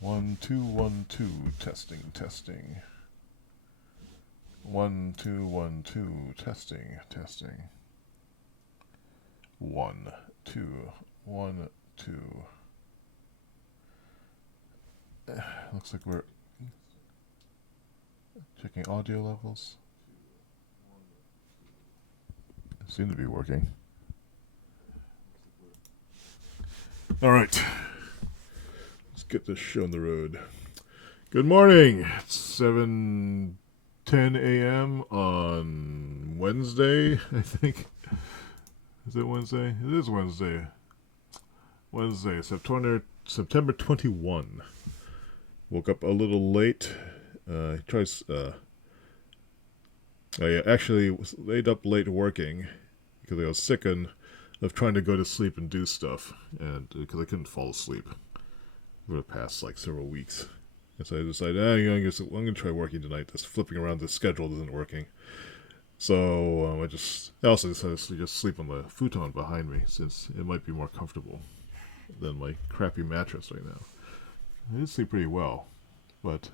1 2 1 2 testing testing. 1 2 1 2 testing testing. 1 2 1 2. Looks like we're checking audio levels. Seem to be working. All right, let's get this show on the road. Good morning. It's 7:10 a.m. on Wednesday, I think. Is it Wednesday? It is Wednesday. Wednesday, September 21. Woke up a little late. I actually laid up late working because I was sick of trying to go to sleep and do stuff, and because I couldn't fall asleep for the past like several weeks. And so I decided, I'm going to try working tonight. This flipping around the schedule isn't working. So I also decided to just sleep on the futon behind me, since it might be more comfortable than my crappy mattress right now. I did sleep pretty well, but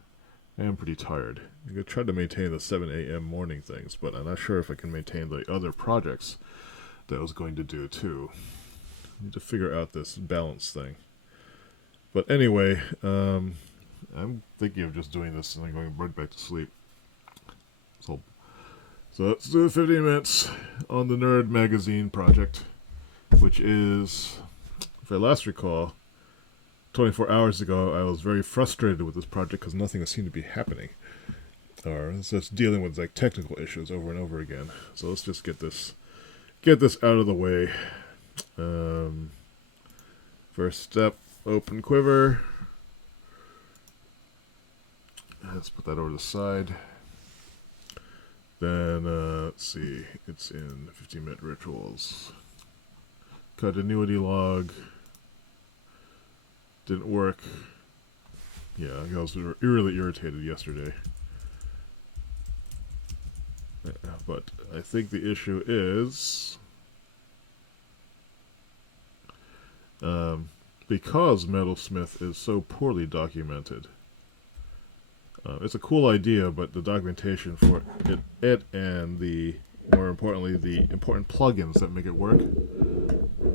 I am pretty tired. I tried to maintain the 7 a.m. morning things, but I'm not sure if I can maintain the other projects that I was going to do too. I need to figure out this balance thing. But anyway, I'm thinking of just doing this and then going right back to sleep. So let's do 15 minutes on the Nerd Magazine project, which is, if I last recall, 24 hours ago, I was very frustrated with this project because nothing seemed to be happening. Or it's just dealing with like technical issues over and over again. So let's just get this out of the way. First step, open Quiver. Let's put that over to the side. Then, let's see, it's in 15-minute rituals. Continuity log. Didn't work. Yeah, I was really irritated yesterday. But I think the issue is because Metalsmith is so poorly documented. It's a cool idea, but the documentation for it and more importantly, the important plugins that make it work,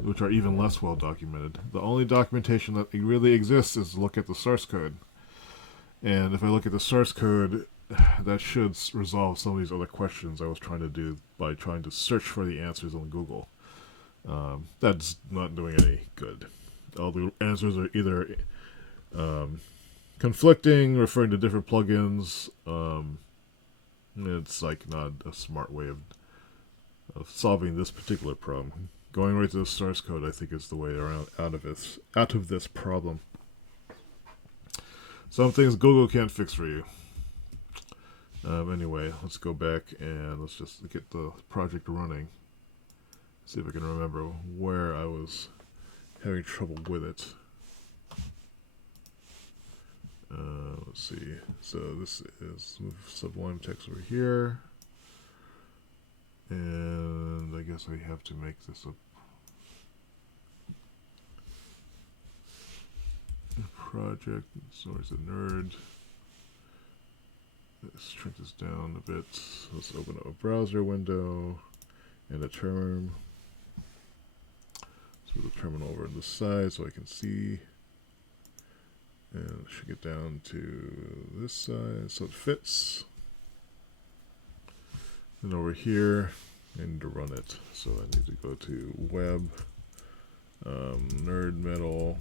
which are even less well documented. The only documentation that really exists is to look at the source code. And if I look at the source code, that should resolve some of these other questions I was trying to do by trying to search for the answers on Google. That's not doing any good. All the answers are either conflicting, referring to different plugins. It's like not a smart way of solving this particular problem. Going right to the source code, I think, is the way around out of this problem. Some things Google can't fix for you. Anyway, let's go back and let's just get the project running. See if I can remember where I was having trouble with it. Let's see. So this is move Sublime text over here. And I guess I have to make this a project. So it's a nerd. Let's shrink this down a bit. Let's open up a browser window and a term. Let's move the terminal over to the side so I can see. And shrink it down to this size so it fits. And over here, I need to run it. So I need to go to web, nerd metal,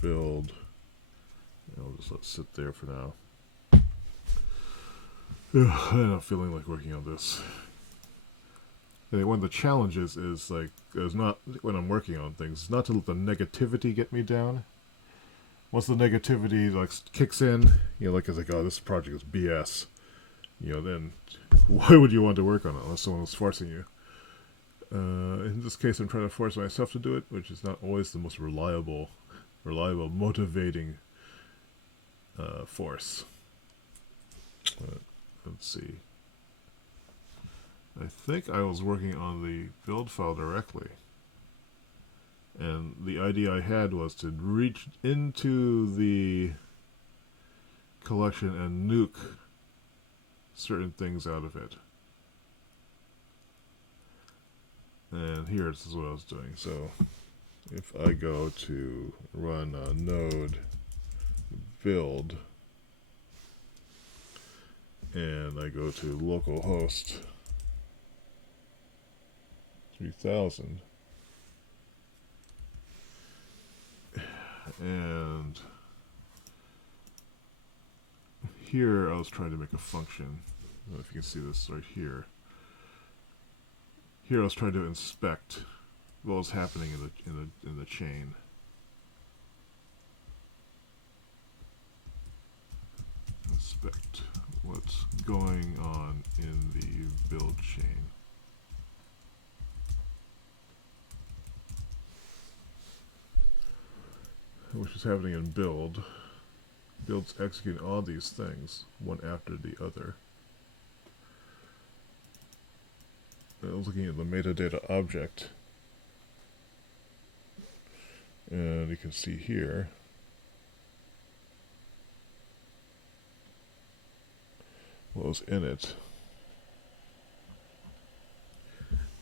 build. And I'll just let it sit there for now. I'm not feeling like working on this. I think one of the challenges is not when I'm working on things, not to let the negativity get me down. Once the negativity kicks in, it's like, oh, this project is BS. Then why would you want to work on it unless someone was forcing you? In this case, I'm trying to force myself to do it, which is not always the most reliable, motivating force. Let's see. I think I was working on the build file directly. And the idea I had was to reach into the collection and nuke certain things out of it. And here this is what I was doing. So if I go to run a node build and I go to localhost 3000 and here I was trying to make a function. I don't know if you can see this right here. Here I was trying to inspect what was happening in the chain. Inspect what's going on in the build chain. Which is happening in build. Build's executing all these things, one after the other. I was looking at the metadata object, and you can see here what was in it.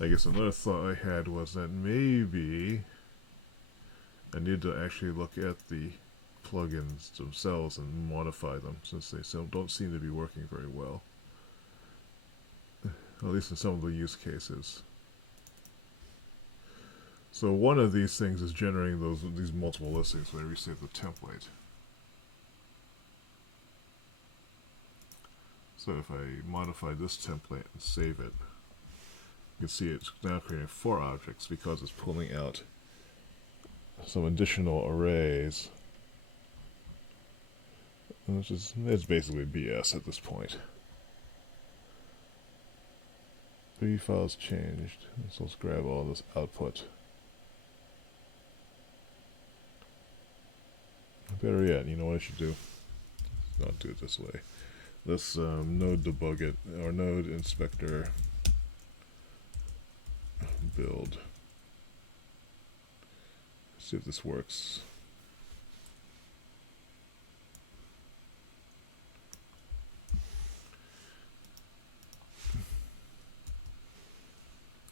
I guess another thought I had was that maybe I need to actually look at the plugins themselves and modify them, since they don't seem to be working very well. At least in some of the use cases. So one of these things is generating these multiple listings when I resave the template. So if I modify this template and save it, you can see it's now creating 4 objects because it's pulling out some additional arrays. Which is, it's basically BS at this point. 3 files changed. So let's grab all this output. Better yet, you know what I should do? Let's not do it this way. Let's node debug it, or node inspector build. See if this works.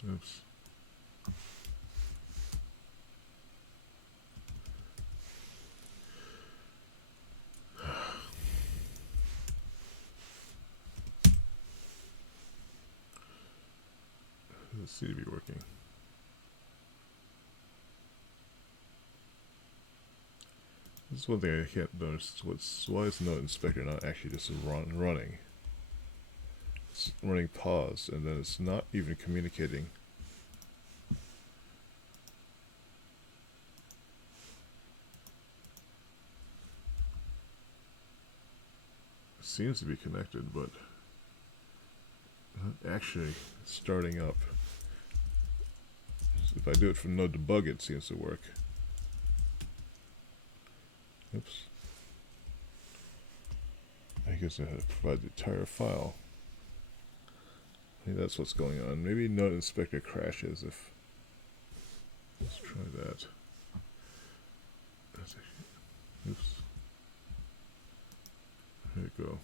Oops. Doesn't seem to be working. This is one thing I can't notice. Why is Node Inspector not actually just running? It's running pause, and then it's not even communicating. It seems to be connected, but not actually starting up. If I do it from node debug, it seems to work. Oops. I guess I had to provide the entire file. Maybe that's what's going on. Maybe node inspector crashes if... Let's try that. That's actually... Oops. There you go.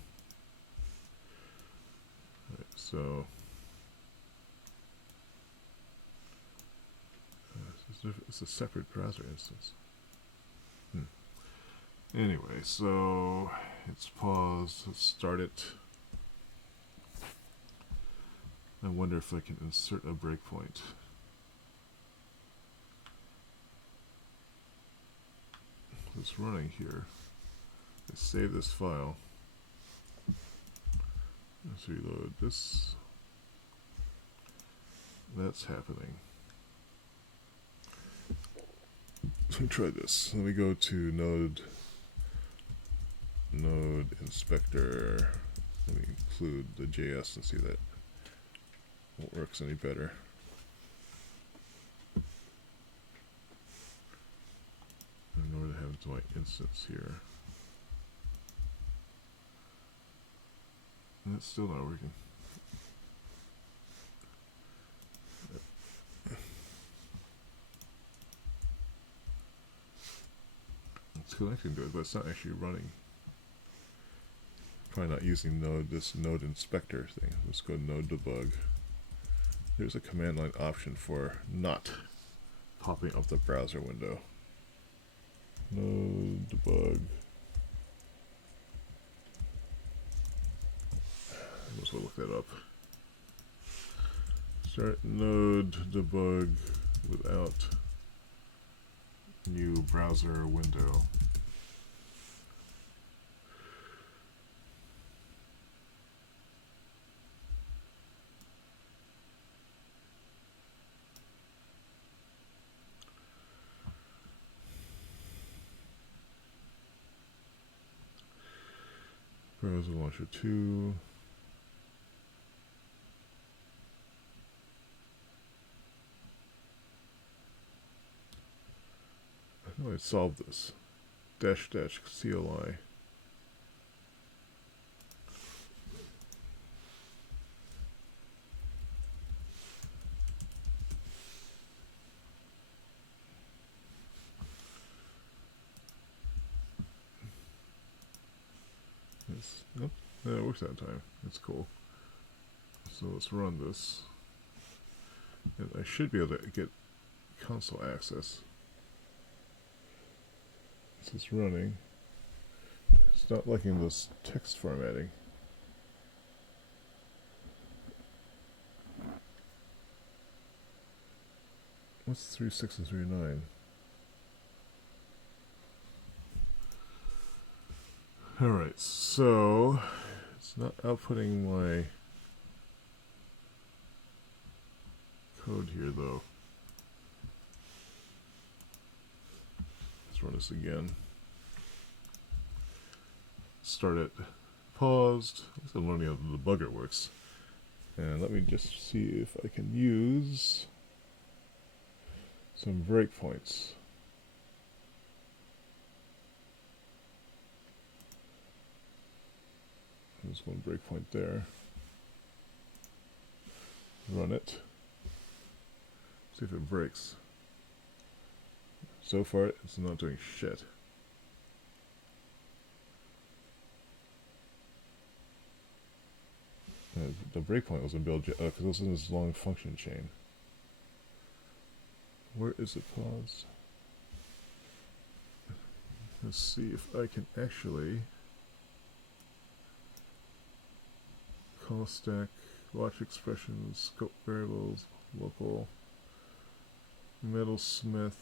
Alright, so... it's a separate browser instance. Anyway, so it's paused. Let's start it. I wonder if I can insert a breakpoint. It's running here. Let's save this file. Let's reload this. That's happening. Let me try this. Let me go to node inspector. Let me include the JS and see that it works any better. I don't know what happens to my instance here. And it's still not working. It's connecting to it, but it's not actually running. Probably not using this node inspector thing. Let's go node debug. There's a command line option for not popping up the browser window. Node debug. Let's look that up. Start node debug without new browser window. Browser launcher 2. I know I solved this. Dash dash CLI. Nope, yeah, it works that time. That's cool. So let's run this. And I should be able to get console access. This is running. It's not liking this text formatting. What's 36 and 39? Alright, so it's not outputting my code here though. Let's run this again. Start it paused. At least I'm learning how the debugger works. And let me just see if I can use some breakpoints. There's one breakpoint there. Run it. See if it breaks. So far, it's not doing shit. The breakpoint was in build because it was in this long function chain. Where is it paused? Let's see if I can actually call stack, watch expressions, scope variables, local, Metalsmith.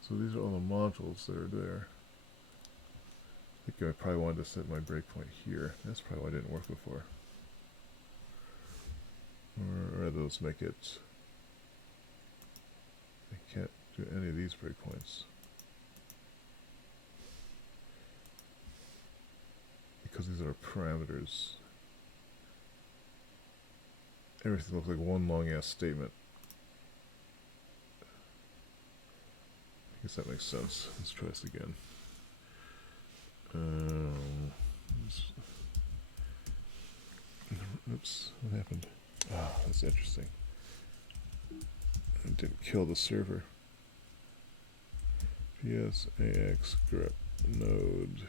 So these are all the modules that are there. I think I probably wanted to set my breakpoint here. That's probably why it didn't work before. Or rather, let's make it. I can't do any of these breakpoints because these are parameters. Everything looks like one long ass statement. I guess that makes sense. Let's try this again. Oops, what happened? Ah, that's interesting. It didn't kill the server. PS AX grep node.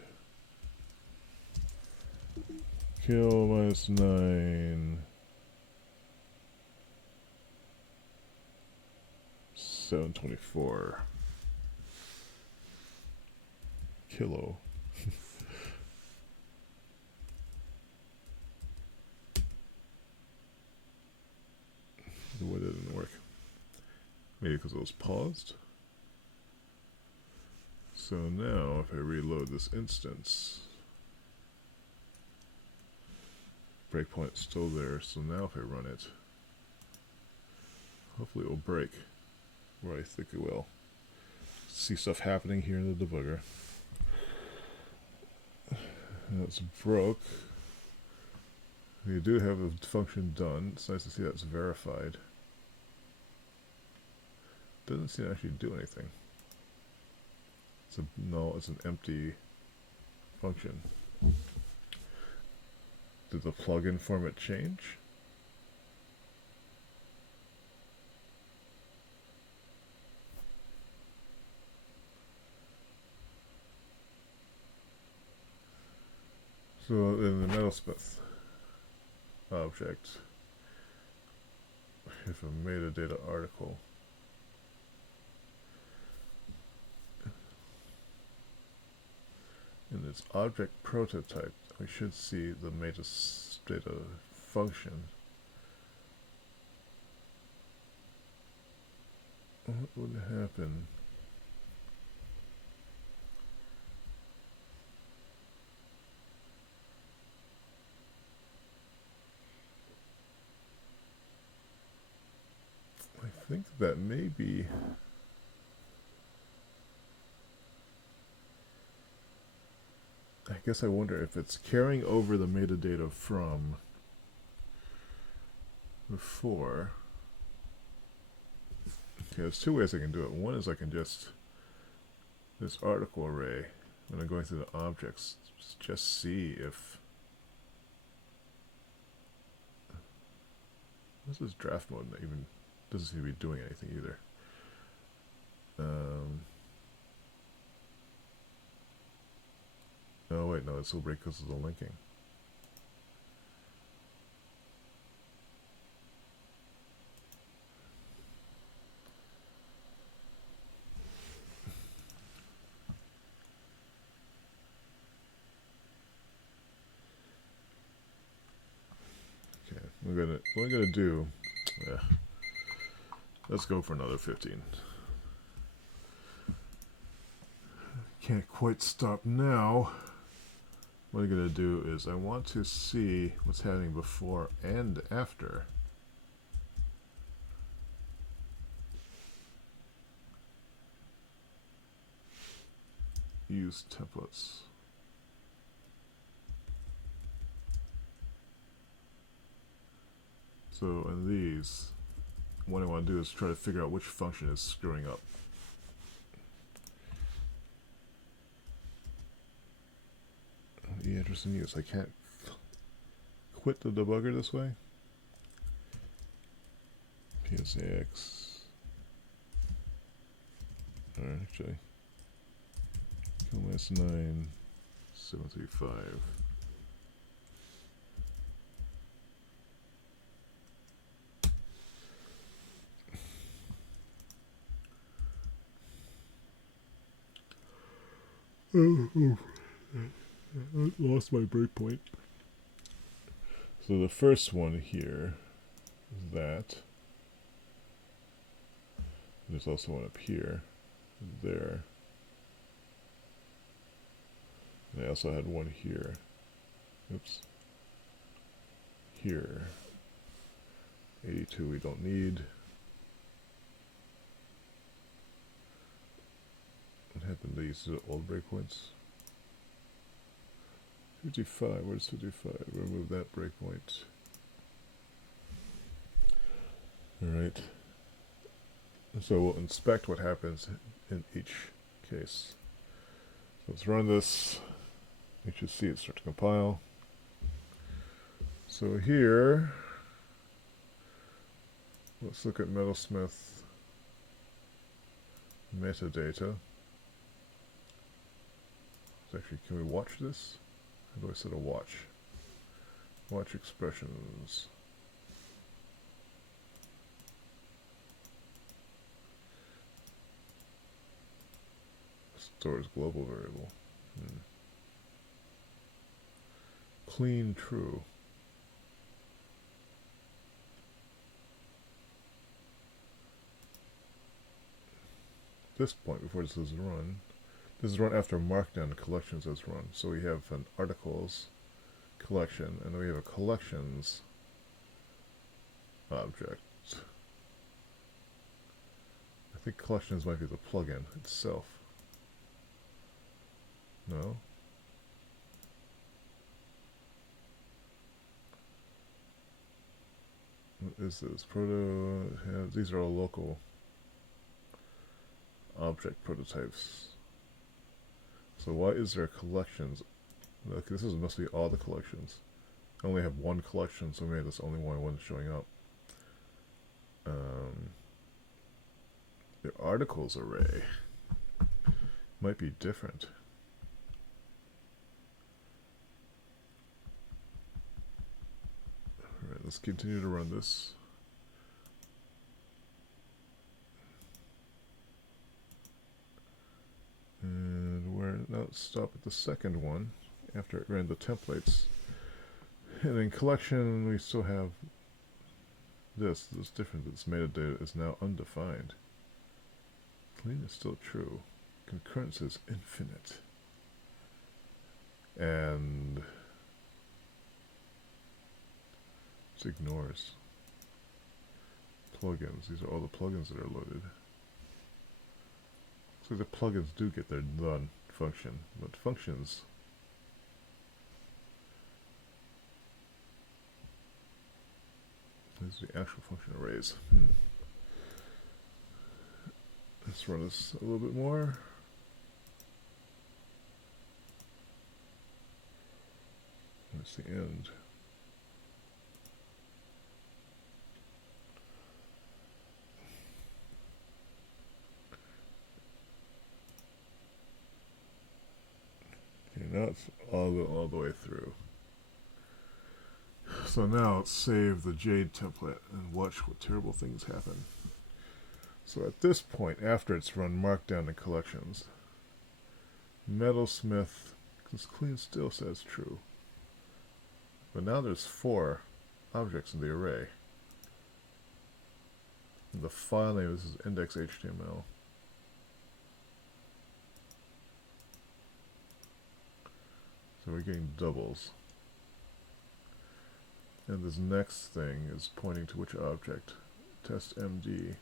Kill -9. 724. Kilo. Why didn't work? Maybe because it was paused. So now if I reload this instance, breakpoint's still there, so now if I run it, hopefully it will break, or I think it will. See stuff happening here in the debugger. And it's broke. We do have a function done. It's nice to see that's verified. Doesn't seem to actually do anything. It's a null, it's an empty function. Did the plugin format change? So in the Metalsmith object, if a metadata article, in its object prototype, we should see the metadata function. What would happen? I think that maybe I guess I wonder if it's carrying over the metadata from before. Okay, there's two ways I can do it. One is I can just, this article array, when I'm going through the objects, just see if, this is draft mode, that even doesn't seem to be doing anything either. Oh wait, no, it's will break because of the linking. Okay, what I'm gonna do, let's go for another 15. Can't quite stop now. What I'm going to do is I want to see what's happening before and after. Use templates. So in these, what I want to do is try to figure out which function is screwing up. The interesting use. I can't quit the debugger this way. PSAX. Alright, actually. Comas 9735. I lost my breakpoint. So the first one here is that. There's also one up here, there. And I also had one here. Oops. Here. 82 we don't need. What happened to these old breakpoints? 55, where's 55? Remove that breakpoint. Alright. So we'll inspect what happens in each case. So let's run this. You should see it start to compile. So here, let's look at Metalsmith metadata. Actually, can we watch this? How do I set a watch? Watch expressions. Stores global variable. Clean true. At this point, before this is run, this is run after markdown collections is run. So we have an articles collection, and then we have a collections object. I think collections might be the plugin itself. No? What is this? These are all local object prototypes. So why is there collections? Okay, this must be all the collections. I only have one collection, so maybe that's only one showing up. The articles array might be different. Alright, let's continue to run this. And now let's stop at the second one after it ran the templates. And in collection, we still have this. This is different. This metadata is now undefined. Clean is still true. Concurrence is infinite. And it ignores plugins. These are all the plugins that are loaded. So the plugins do get their done function, but functions is the actual function arrays. Let's run this a little bit more. That's the end. Okay, now it's all the way through. So now let's save the Jade template and watch what terrible things happen. So at this point, after it's run Markdown and collections, Metalsmith, because clean still says true. But now there's 4 objects in the array. And the file name is index.html. So we're getting doubles. And this next thing is pointing to which object? Test MD.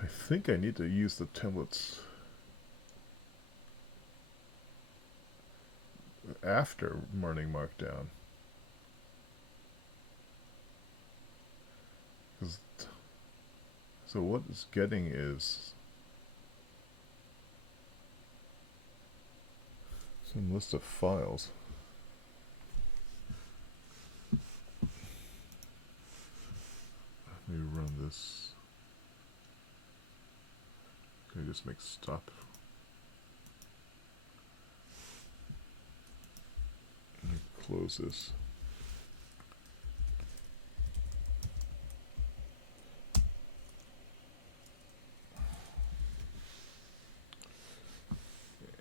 I think I need to use the templates after running Markdown. So what it's getting is some list of files. Let me run this. Can I just make stop? Let me close this.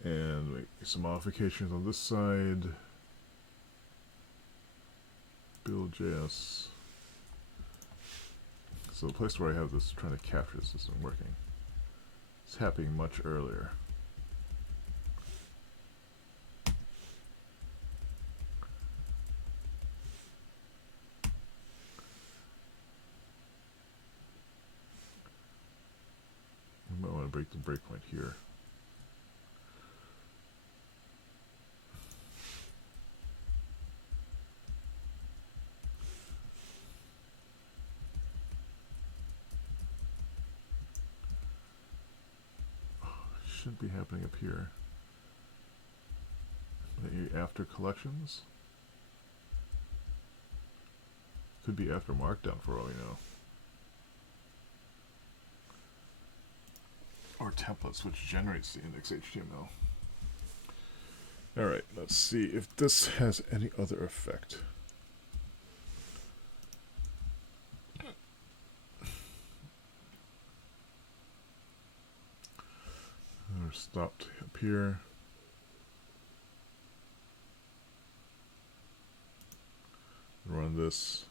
And make some modifications on this side. Build.js. So the place where I have this trying to capture this isn't working. It's happening much earlier. I might want to break the breakpoint here. Shouldn't be happening up here. Maybe after collections? Could be after Markdown for all we know. Or templates, which generates the index.html. Alright, let's see if this has any other effect. We're stopped up here. Run this.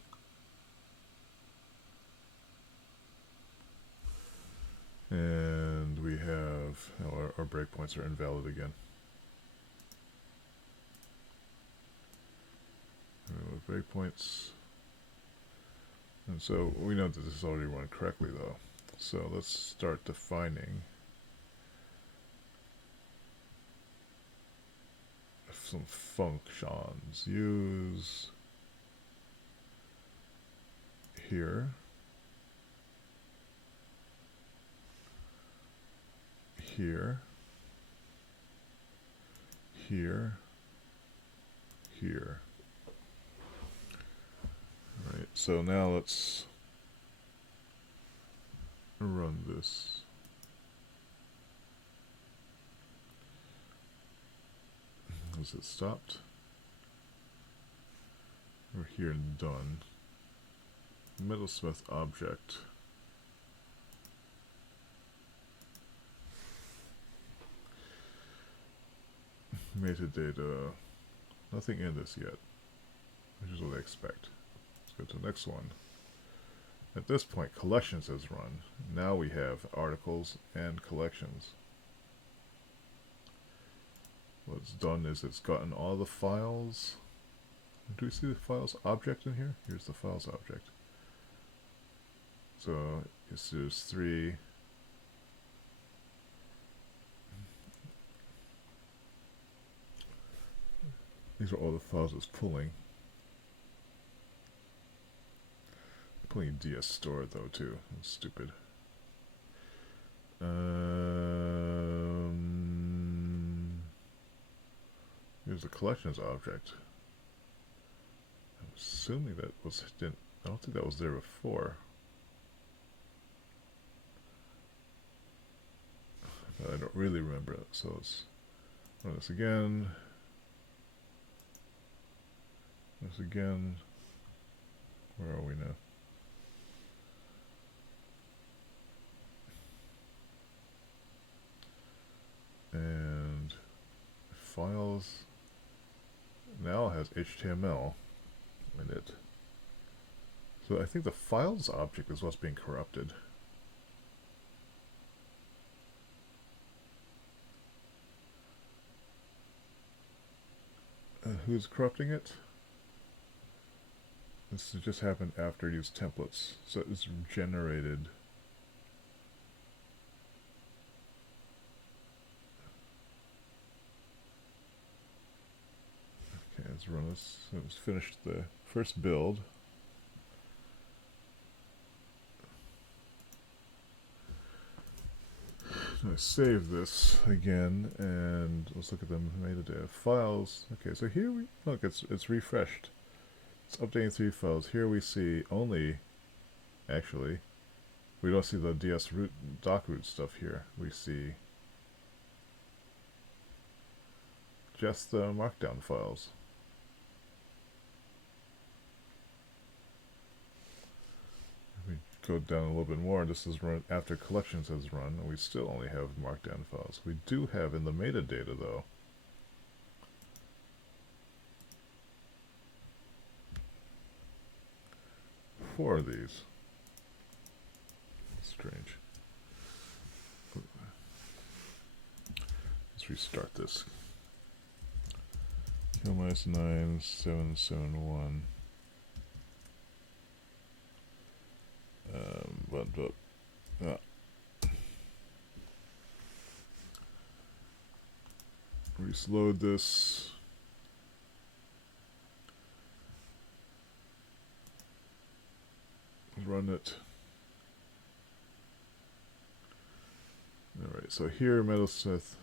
And we have our breakpoints are invalid again. Breakpoints. And so we know that this is already run correctly though. So let's start defining some functions. Use here, here, here, here. All right, so now let's run this. Was it stopped? We're here and done. Metalsmith object. Metadata. Nothing in this yet, which is what I expect. Let's go to the next one. At this point, collections has run. Now we have articles and collections. What it's done is it's gotten all the files. Do we see the files object in here? Here's the files object. So there's 3. These are all the files it's pulling. Pulling DS store though too. That's stupid. Here's the collections object. I'm assuming that was I don't think that was there before. But I don't really remember it, so let's run this again. This again. Where are we now? And files now has HTML in it. So I think the files object is what's being corrupted. Who's corrupting it? This just happened after use templates, so it's generated. Okay, let's run this. So it's finished the first build. So I save this again, and let's look at the metadata files. Okay, so here we look. It's refreshed. It's updating 3 files. Here we see only, actually, we don't see the DS root doc root stuff here. We see just the markdown files. If we go down a little bit more, this is run after collections has run, and we still only have markdown files. We do have in the metadata though. Four of these. Strange. Let's restart this. Kill minus 9771. Reload this. Run it. Alright, so here Metalsmith.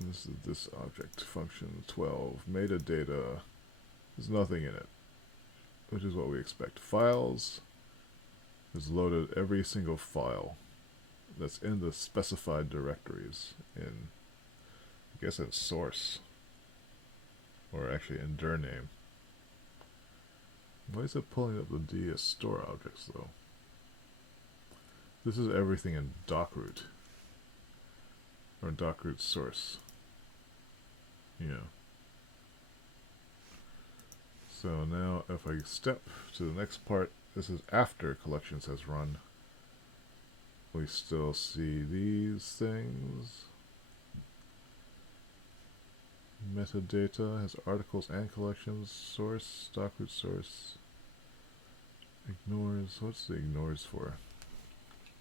This is this object function 12. Metadata. There's nothing in it, which is what we expect. Files is loaded every single file that's in the specified directories in, I guess it's source, or actually in dir name. Why is it pulling up the DS store objects though? This is everything in docroot, or docroot source. Yeah. So now if I step to the next part, this is after collections has run. We still see these things. Metadata has articles and collections. Source, docroot source. Ignores, what's the ignores for?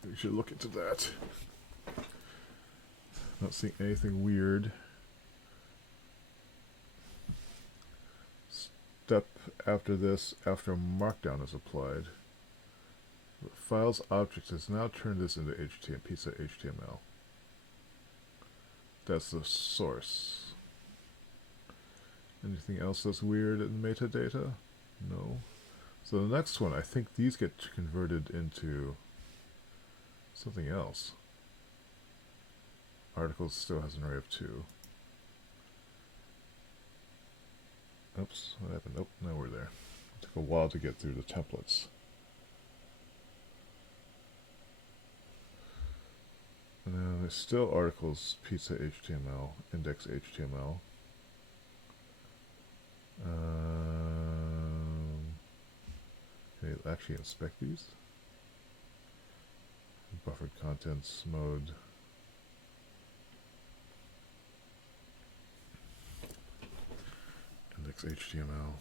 We should look into that. Not seeing anything weird. Step after this, after markdown is applied. The files object has now turned this into HTML, piece of HTML. That's the source. Anything else that's weird in metadata? No. So the next one, I think these get converted into something else. Articles still has an array of 2. Oops, what happened? Nope, now we're there. It took a while to get through the templates. Now there's still articles, pizza HTML, index HTML. Can I actually inspect these? Buffered contents mode. Index HTML.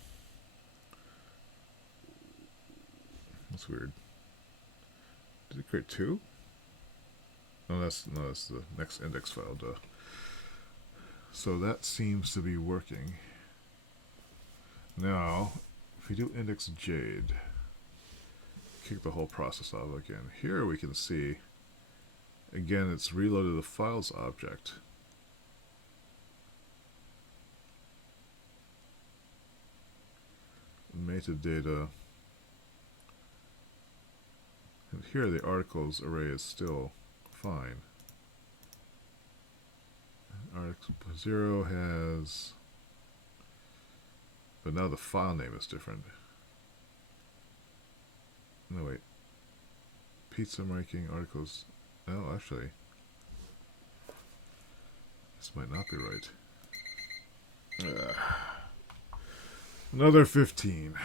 That's weird. Did it create two? No, that's the next index file, duh. So that seems to be working. Now, if we do index jade, kick the whole process off again. Here we can see, again, it's reloaded the files object. Metadata. And here the articles array is still fine. Article 0 has, but now the file name is different. No, wait. Pizza making articles. Oh, actually, this might not be right. Another 15.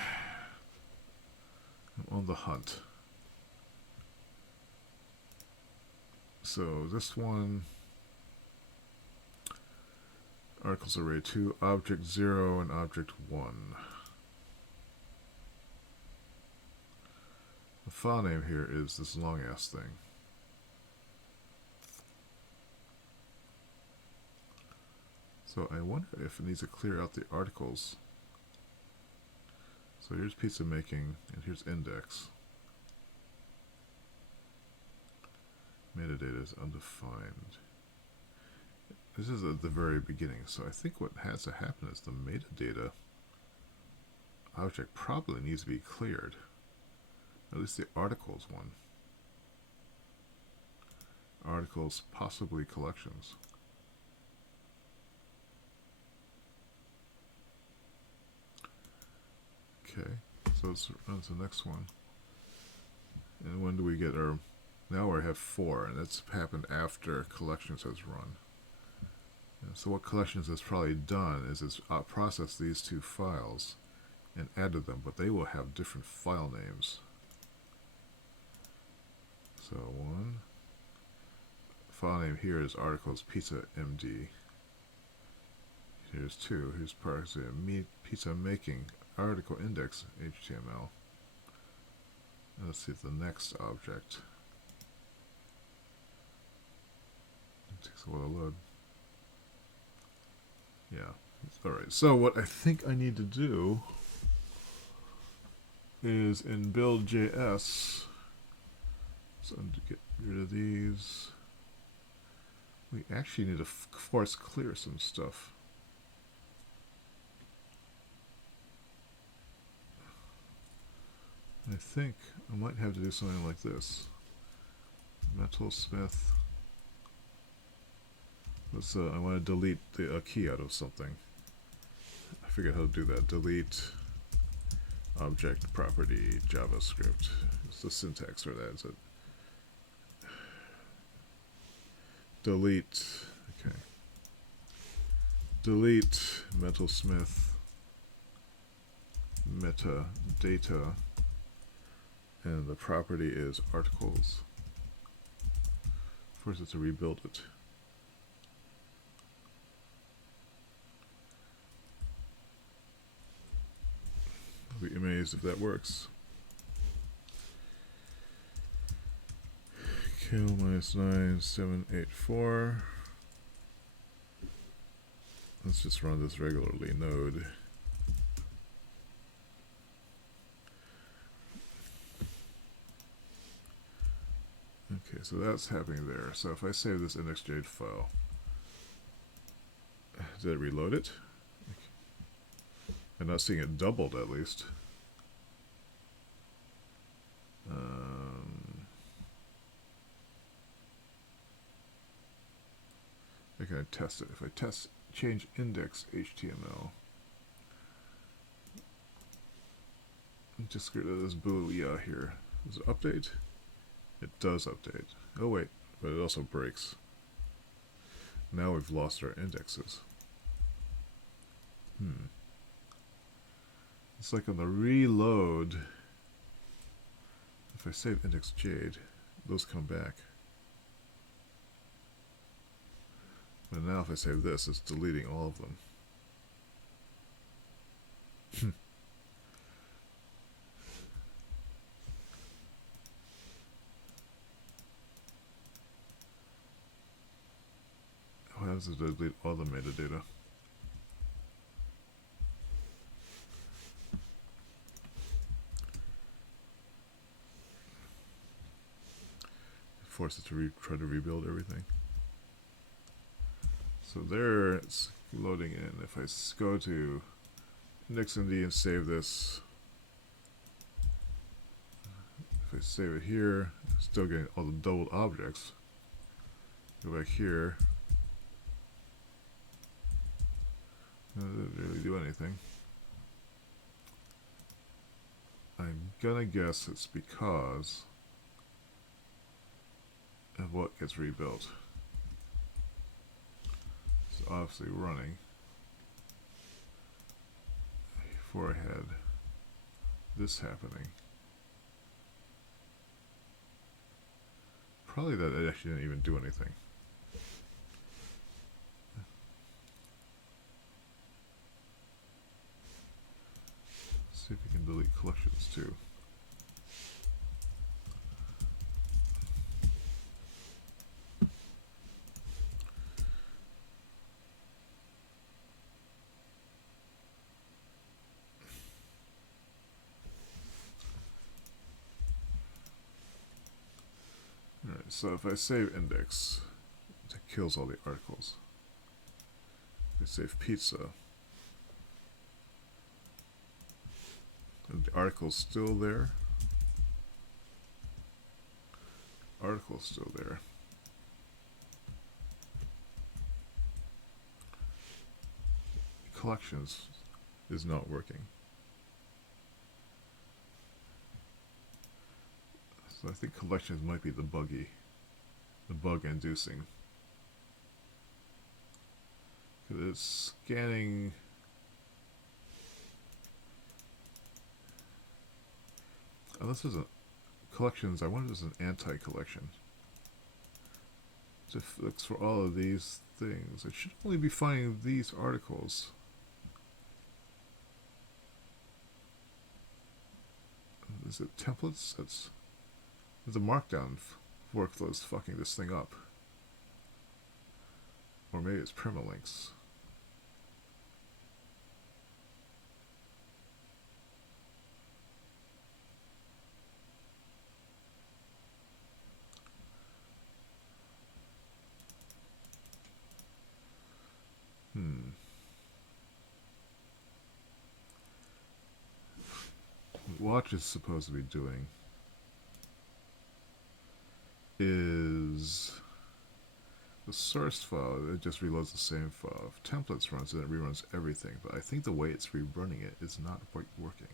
I'm on the hunt. So this one, articles array 2, object 0, and object 1. The file name here is this long ass thing. So I wonder if it needs to clear out the articles. So here's pizza making, and here's index. Metadata is undefined. This is at the very beginning, so I think what has to happen is the metadata object probably needs to be cleared. At least the articles one. Articles, possibly collections. Okay, so let's run to the next one. And when do we get our... Now we have 4, and that's happened after collections has run. And so what collections has probably done is it's processed these two files and added them, but they will have different file names. So 1, file name here is articles pizza MD. Here's 2, here's parts of pizza making article index HTML. And let's see if the next object. It takes a while to load. Yeah. Alright, so what I think I need to do is in build.js, so to get rid of these, we actually need to force clear some stuff. I think I might have to do something like this. Metalsmith. Let's, I want to delete the key out of something. I figured how to do that. Delete object property JavaScript. It's the syntax for that, is it? Delete. Okay. Delete Metalsmith metadata, and the property is articles. Force it to rebuild it. I'll be amazed if that works. Kill -9784. Let's just run this regularly node. Okay, so that's happening there. So if I save this index.jade file, did it reload it? I'm not seeing it doubled, at least. I can test it. If I change index HTML, Just get rid of this booyah here. Does it update? It does update. Oh wait, but it also breaks. Now we've lost our indexes. It's like on the reload, if I save index jade, those come back. But now if I save this, it's deleting all of them. What happens if I delete all the metadata? Force it to try to rebuild everything. So there it's loading in. If I go to indexmd and save this, if I save it here, I'm still getting all the doubled objects. Go back here. It didn't really do anything. I'm gonna guess it's because of what gets rebuilt. It's obviously running before I had this happening. Probably that it actually didn't even do anything. Let's see if we can delete collections too. Alright, so if I save index, it kills all the articles. If I save pizza, and the article's still there. Article's still there. Collections is not working. So I think collections might be the bug inducing. Because it's scanning. Oh, this isn't collections. I wonder if this is an anti-collection. So if it looks for all of these things, it should only be finding these articles. Is it templates? That's the markdown workflow is fucking this thing up. Or maybe it's permalinks. What watch is supposed to be doing is the source file, it just reloads the same file. If templates runs it, it reruns everything, but I think the way it's rerunning it is not quite working.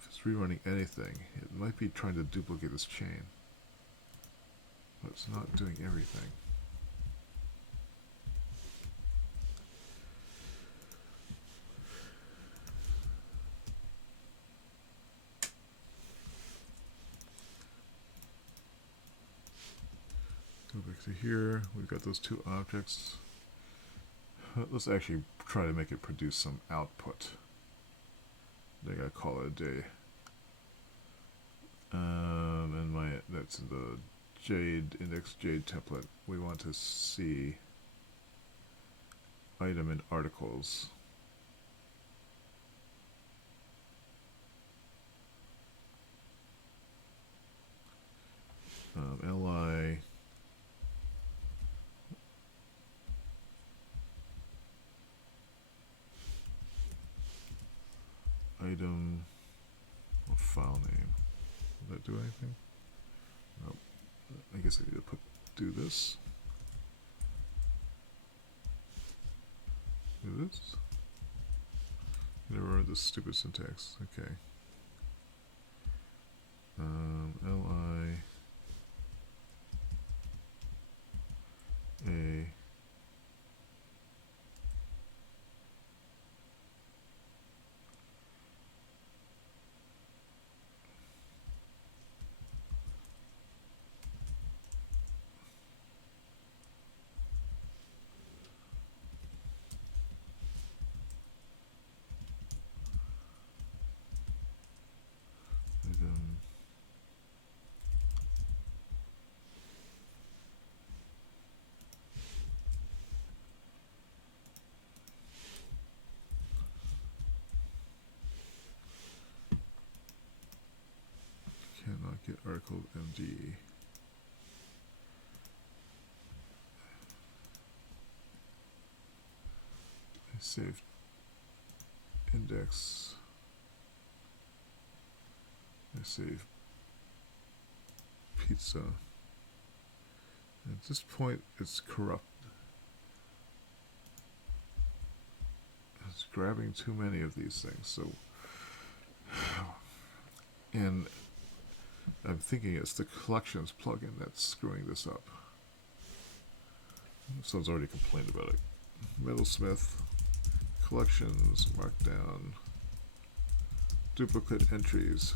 If it's rerunning anything, it might be trying to duplicate this chain, but it's not doing everything. Go back to here, we've got those two objects. Let's actually try to make it produce some output. I gotta call it a day. And that's the Jade index Jade template. We want to see item and articles. Li item or file name. Will that do anything? Nope. I guess I need to do this. Do this. Never remember this stupid syntax. Okay. Li a item cannot get article MD. I saved index. I save pizza. At this point, it's corrupt. It's grabbing too many of these things. So, and I'm thinking it's the collections plugin that's screwing this up. Someone's already complained about it. Metalsmith, collections, markdown, duplicate entries.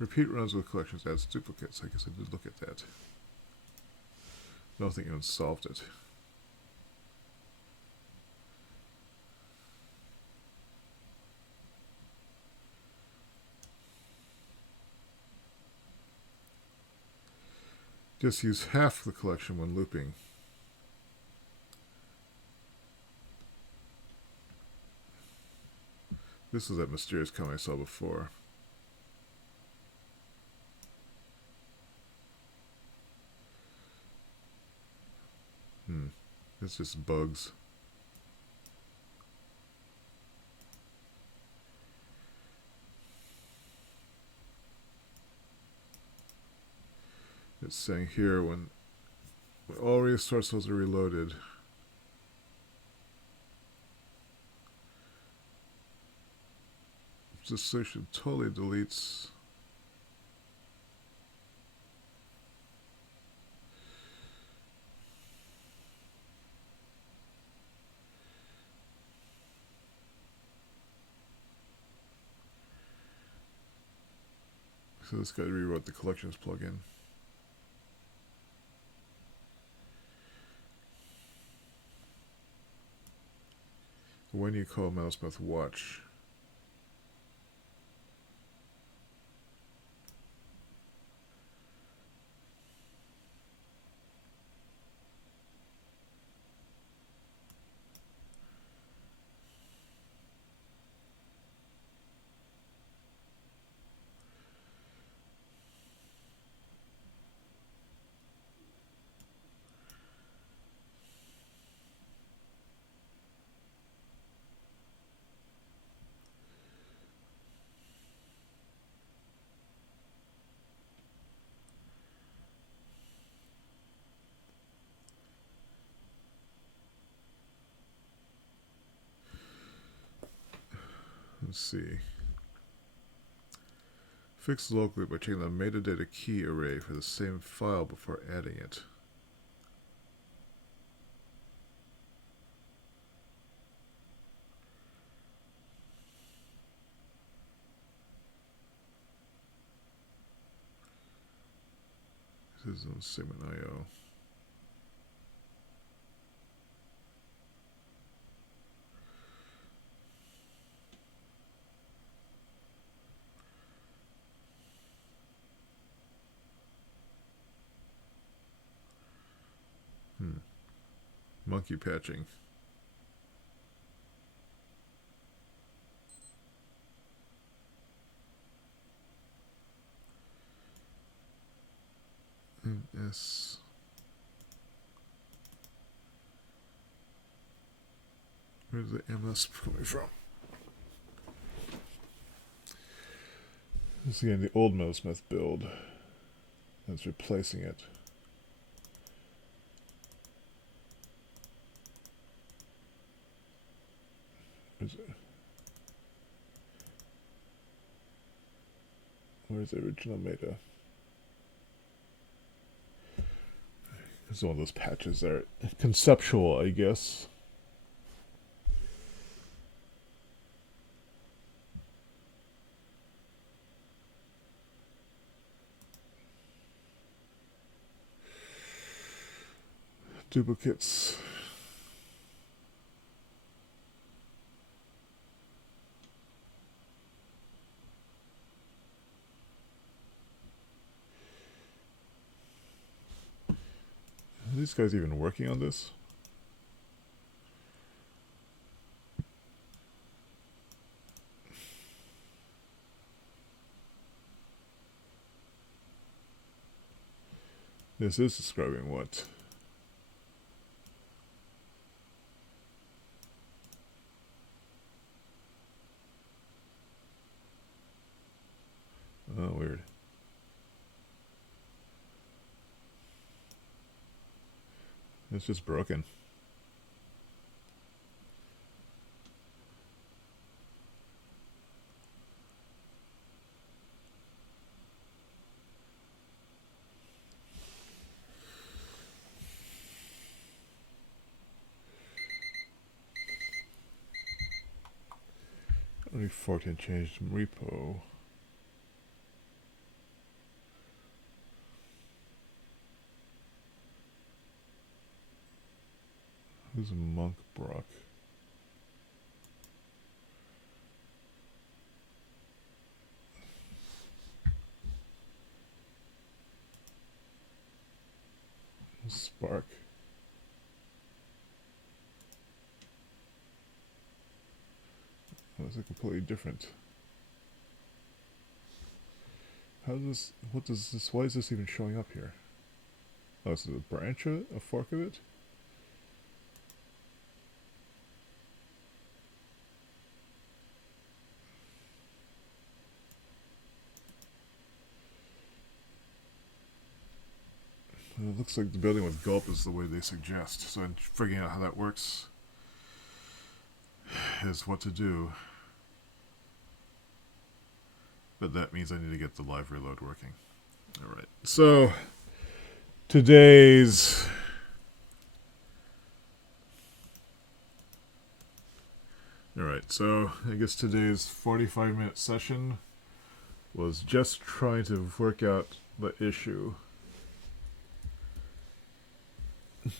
Repeat runs with collections adds duplicates. I guess I did look at that. I don't think anyone solved it. Just use half the collection when looping. This is that mysterious comment I saw before. It's just bugs. It's saying here when all resources are reloaded, the solution totally deletes so this guy rewrote the collections plugin. When you call Metalsmith watch, let's see. Fix locally by checking the metadata key array for the same file before adding it. This is on segment IO. Monkey patching. MS. Where's the MS coming from? This is again the old Metalsmith build. That's replacing it. Is it? Where's the original meta? It's one of those patches that are conceptual, I guess. Duplicates. Are these guys even working on this? This is describing what? Oh, weird. It's just broken. Only 14 changed repo. Who's Monk Brock? Spark. Oh, it's a completely different. How does this? What does this? Why is this even showing up here? Oh, is it a branch, a fork of it? It looks like the building with gulp is the way they suggest. So I'm figuring out how that works is what to do. But that means I need to get the live reload working. Alright, so today's Alright, so I guess today's 45-minute session was just trying to work out the issue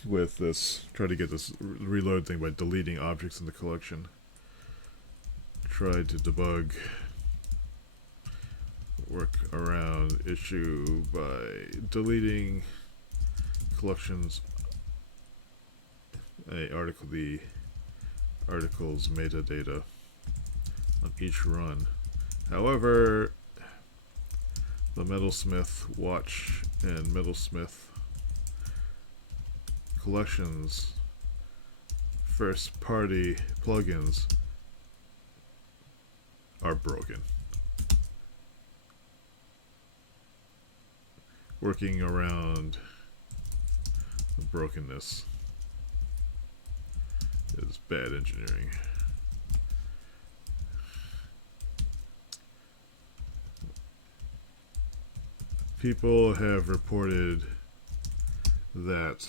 with this, try to get this reload thing by deleting objects in the collection. Tried to debug work around issue by deleting collections the article's metadata on each run. However, the Metalsmith watch and Metalsmith collections first party plugins are broken. Working around the brokenness is bad engineering. People have reported that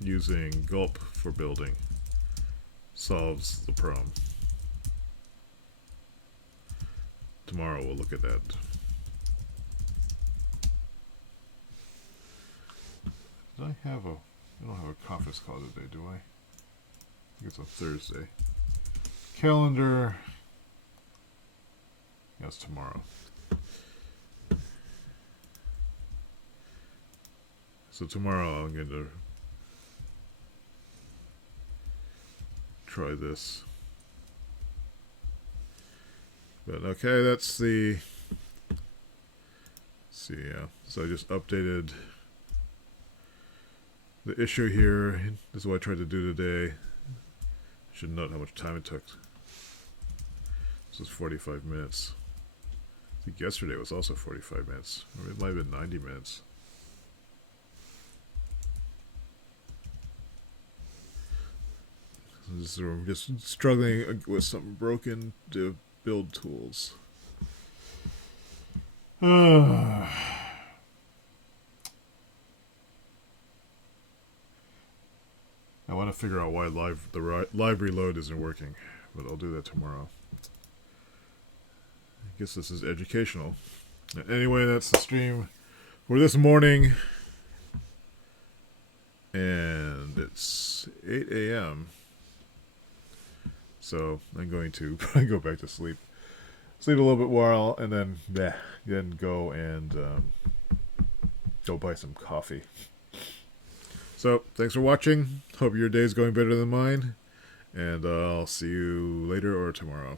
using gulp for building solves the problem. Tomorrow we'll look at that. I don't have a conference call today, do I? I think it's on Thursday. Calendar. Yes, tomorrow. So tomorrow I'm going to try this. But okay, that's the... Let's see, yeah. So I just updated the issue here. This is what I tried to do today. Should note how much time it took. This was 45 minutes. I think yesterday was also 45 minutes. Or it might have been 90 minutes. we're just struggling with some broken build tools. I want to figure out why the live reload isn't working, but I'll do that tomorrow. I guess this is educational. Anyway, that's the stream for this morning. And it's 8 a.m. So I'm going to probably go back to sleep. Sleep a little bit while, and then go and go buy some coffee. So, thanks for watching. Hope your day's going better than mine. And I'll see you later or tomorrow.